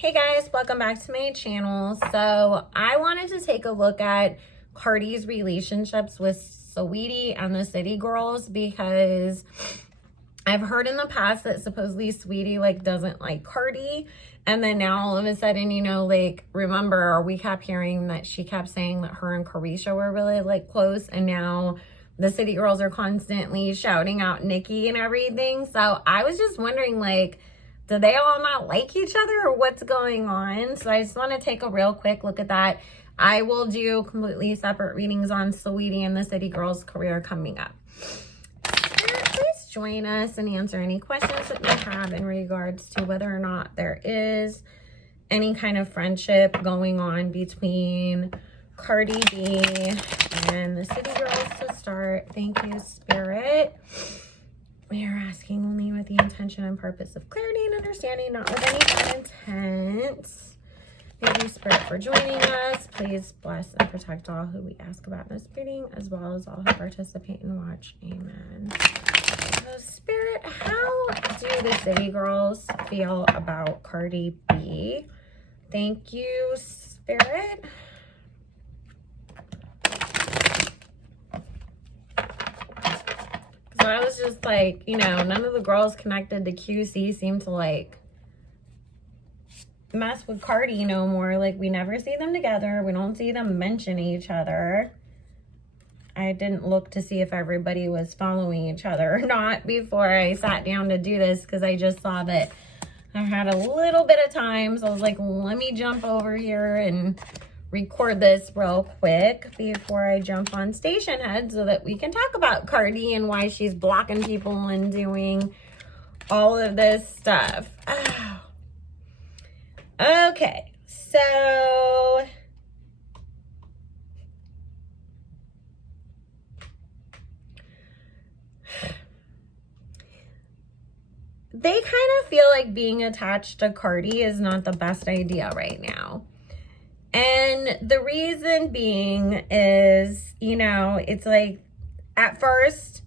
Hey guys, welcome back to my channel. So I wanted to take a look at Cardi's relationships with Saweetie and the City Girls because I've heard in the past that supposedly Saweetie doesn't like Cardi, and then now all of a sudden, remember, we kept hearing that she kept saying that her and Carisha were really close, and now the City Girls are constantly shouting out Nikki and everything. So I was just wondering, do they all not like each other or what's going on? So I just want to take a real quick look at that. I will do completely separate readings on Saweetie and the City Girls' career coming up. Please join us and answer any questions that you have in regards to whether or not there is any kind of friendship going on between Cardi B and the City Girls to start. Thank you, Spirit. We are asking only with the intention and purpose of clarity and understanding, not with any bad intent. Thank you, Spirit, for joining us. Please bless and protect all who we ask about in this reading, as well as all who participate and watch. Amen. So, Spirit, how do the City Girls feel about Cardi B? Thank you, Spirit. So I was just none of the girls connected to QC seem to mess with Cardi no more. We never see them together. We don't see them mention each other. I didn't look to see if everybody was following each other or not before I sat down to do this, because I just saw that I had a little bit of time. So I was like, let me jump over here and record this real quick before I jump on Station Head so that we can talk about Cardi and why she's blocking people and doing all of this stuff. Oh. Okay, so they kind of feel like being attached to Cardi is not the best idea right now. And the reason being is, it's at first,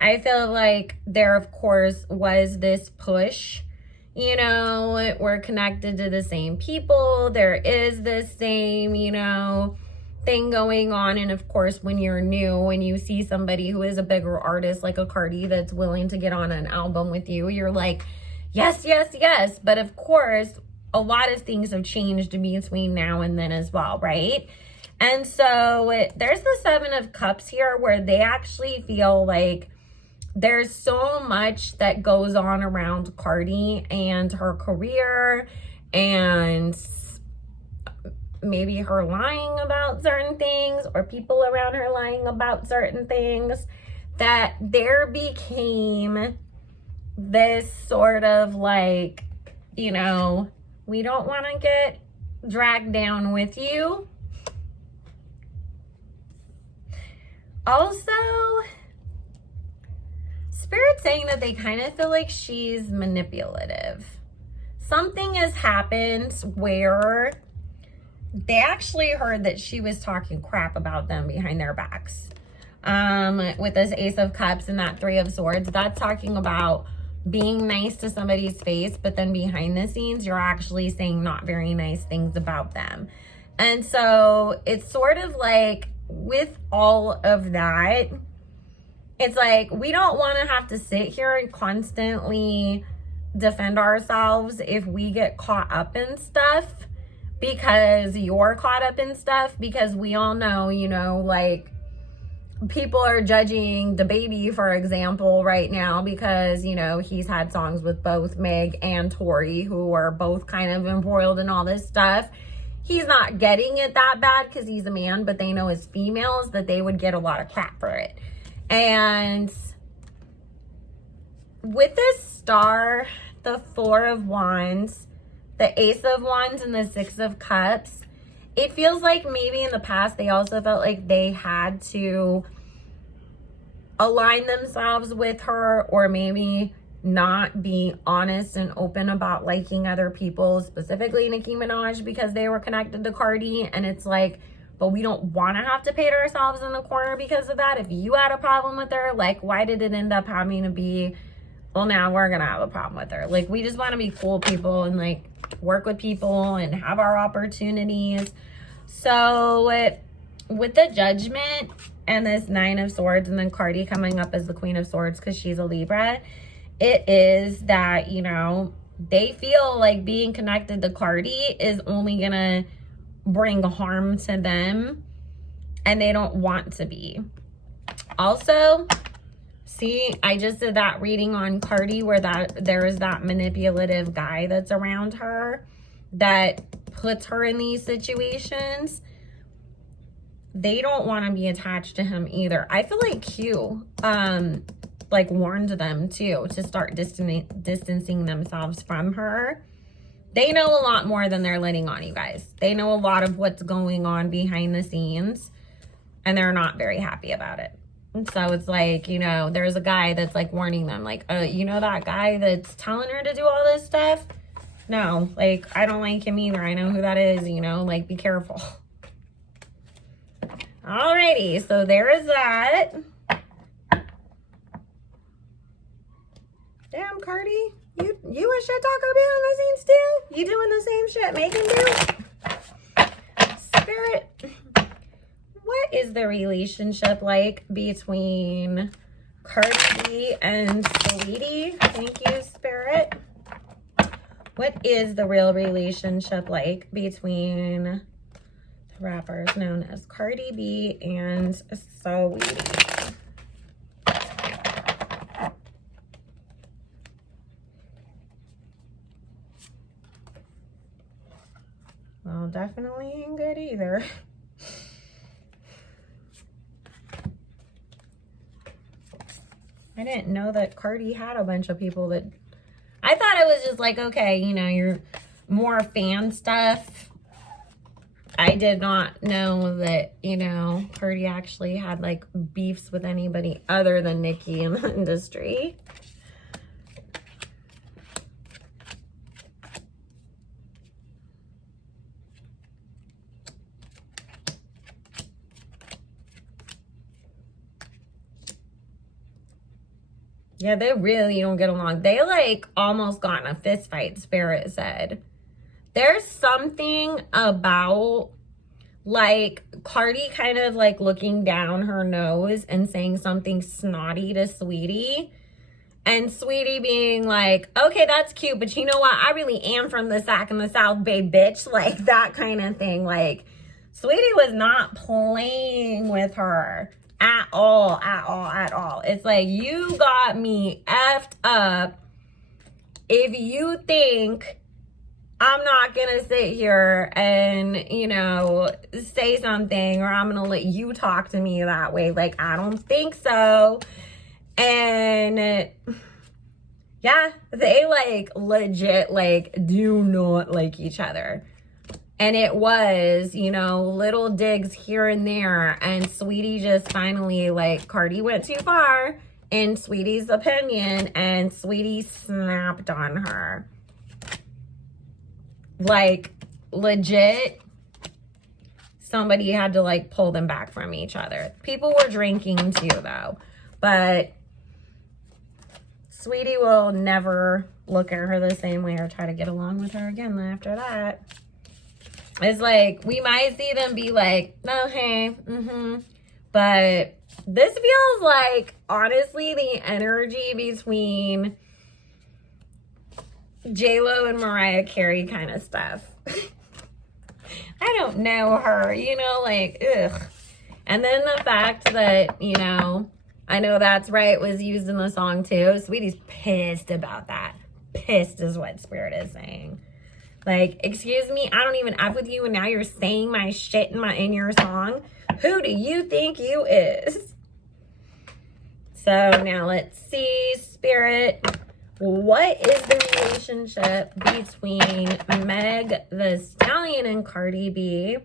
I feel like there, of course, was this push, we're connected to the same people. There is this same, thing going on. And of course, when you're new, when you see somebody who is a bigger artist like a Cardi that's willing to get on an album with you, you're like, yes, yes, yes. But of course, a lot of things have changed between now and then as well, right? And so there's the Seven of Cups here where they actually feel like there's so much that goes on around Cardi and her career, and maybe her lying about certain things or people around her lying about certain things, that there became this sort of we don't want to get dragged down with you. Also, Spirit's saying that they kind of feel like she's manipulative. Something has happened where they actually heard that she was talking crap about them behind their backs. With this Ace of Cups and that Three of Swords, that's talking about being nice to somebody's face, but then behind the scenes, you're actually saying not very nice things about them. And so it's sort of with all of that, it's we don't want to have to sit here and constantly defend ourselves if we get caught up in stuff, because you're caught up in stuff, because we all know, people are judging the baby, for example, right now because, he's had songs with both Meg and Tori, who are both kind of embroiled in all this stuff. He's not getting it that bad because he's a man, but they know as females that they would get a lot of crap for it. And with this star, the Four of Wands, the Ace of Wands, and the Six of Cups, it feels like maybe in the past they also felt like they had to align themselves with her, or maybe not be honest and open about liking other people, specifically Nicki Minaj, because they were connected to Cardi. And it's but we don't want to have to paint ourselves in the corner because of that. If you had a problem with her, why did it end up having to be well, now we're gonna have a problem with her. Like, we just want to be cool people and like work with people and have our opportunities. So with the Judgment and this 9 of Swords, and then Cardi coming up as the Queen of Swords because she's a Libra, it is that, you know, they feel like being connected to Cardi is only gonna bring harm to them, and they don't want to be. Also, see, I just did that reading on Cardi where there is that manipulative guy that's around her that puts her in these situations. They don't want to be attached to him either. I feel like Q like warned them too to start distancing themselves from her. They know a lot more than they're letting on, you guys. They know a lot of what's going on behind the scenes, and they're not very happy about it. And so it's like, you know, there's a guy that's like warning them, like, you know that guy that's telling her to do all this stuff? No, like, I don't like him either. I know who that is, you know, like, be careful. Alrighty, so there is that. Damn, Cardi, you a shit talker behind the scenes too? You doing the same shit Megan do? Spirit, what is the relationship like between Cardi B and Saweetie? Thank you, Spirit. What is the real relationship like between the rappers known as Cardi B and Saweetie? Well, definitely ain't good either. I didn't know that Cardi had a bunch of people that... I thought it was just like, okay, you know, you're more fan stuff. I did not know that, you know, Cardi actually had like beefs with anybody other than Nicki in the industry. Yeah, they really don't get along. They like almost got in a fist fight, Spirit said. There's something about like Cardi kind of like looking down her nose and saying something snotty to Saweetie. And Saweetie being like, okay, that's cute, but you know what? I really am from the Sac in the South Bay, bitch. Like that kind of thing. Like Saweetie was not playing with her. At all. It's like, you got me effed up if you think I'm not gonna sit here and, you know, say something, or I'm gonna let you talk to me that way. Like, I don't think so. And yeah, they like legit like do not like each other. And it was, you know, little digs here and there. And Saweetie just finally, like, Cardi went too far in Saweetie's opinion. And Saweetie snapped on her. Like, legit, somebody had to, like, pull them back from each other. People were drinking, too, though. But Saweetie will never look at her the same way or try to get along with her again after that. It's like, we might see them be like, no, hey, but this feels like, honestly, the energy between J-Lo and Mariah Carey kind of stuff. I don't know her, you know, like, ugh. And then the fact that, you know, I Know That's Right was used in the song too. Saweetie's pissed about that. Pissed is what Spirit is saying. Like, excuse me, I don't even F with you, and now you're saying my shit in your song. Who do you think you is? So now let's see, Spirit. What is the relationship between Meg the Stallion and Cardi B?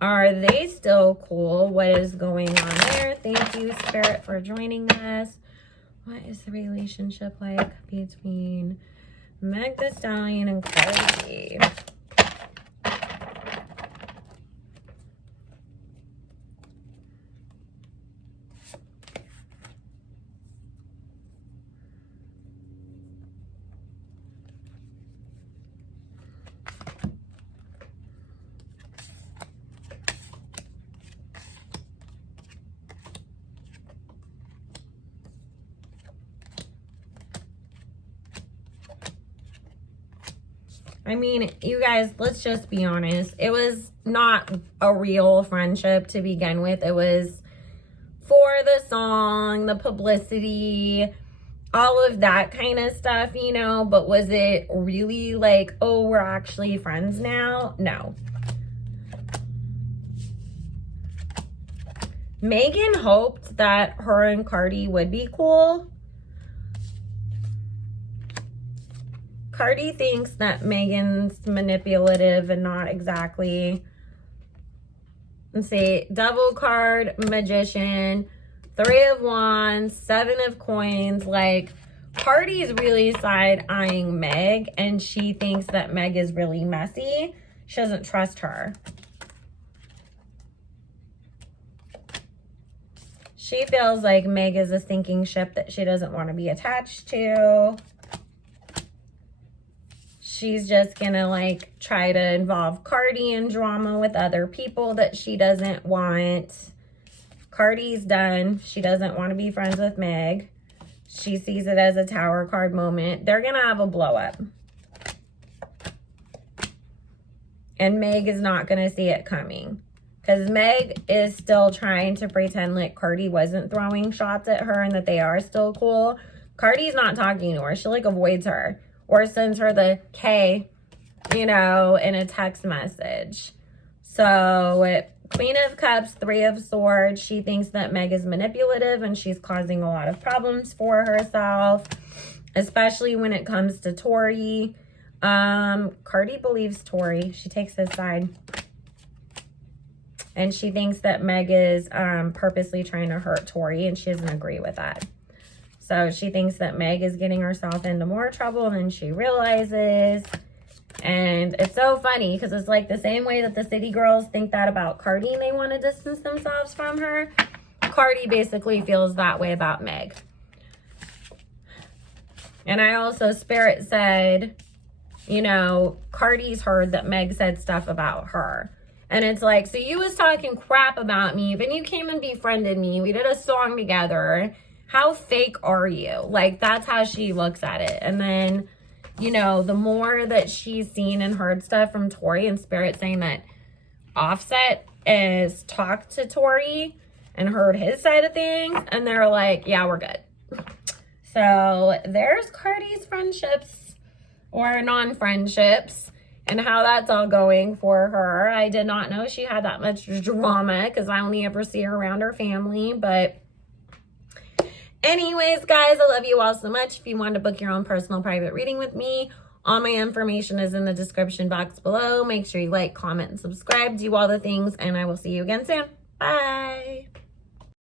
Are they still cool? What is going on there? Thank you, Spirit, for joining us. What is the relationship like between Meg the Stallion and Cardi B? I mean, you guys, let's just be honest. It was not a real friendship to begin with. It was for the song, the publicity, all of that kind of stuff, you know. But was it really like, oh, we're actually friends now? No. Megan hoped that her and Cardi would be cool. Cardi thinks that Megan's manipulative and not exactly. Let's see, Devil card, Magician, 3 of Wands, 7 of Coins. Like, Cardi's really side-eyeing Meg, and she thinks that Meg is really messy. She doesn't trust her. She feels like Meg is a sinking ship that she doesn't want to be attached to. She's just gonna like try to involve Cardi in drama with other people that she doesn't want. Cardi's done. She doesn't want to be friends with Meg. She sees it as a Tower card moment. They're gonna have a blow up. And Meg is not gonna see it coming. Because Meg is still trying to pretend like Cardi wasn't throwing shots at her and that they are still cool. Cardi's not talking to her. She like avoids her. Or sends her the K, you know, in a text message. So, Queen of Cups, 3 of Swords. She thinks that Meg is manipulative and she's causing a lot of problems for herself. Especially when it comes to Tori. Cardi believes Tori. She takes his side. And she thinks that Meg is purposely trying to hurt Tori. And she doesn't agree with that. So she thinks that Meg is getting herself into more trouble than she realizes. And it's so funny because it's like the same way that the City Girls think that about Cardi and they want to distance themselves from her. Cardi basically feels that way about Meg. And I also, Spirit said, you know, Cardi's heard that Meg said stuff about her. And it's like, so you was talking crap about me, then you came and befriended me. We did a song together. How fake are you? Like, that's how she looks at it. And then, you know, the more that she's seen and heard stuff from Tori and Spirit saying that Offset is talked to Tori and heard his side of things. And they're like, yeah, we're good. So there's Cardi's friendships or non-friendships and how that's all going for her. I did not know she had that much drama because I only ever see her around her family, but anyways, guys, I love you all so much. If you want to book your own personal private reading with me, all my information is in the description box below. Make sure you like, comment, and subscribe. Do all the things, and I will see you again soon. Bye.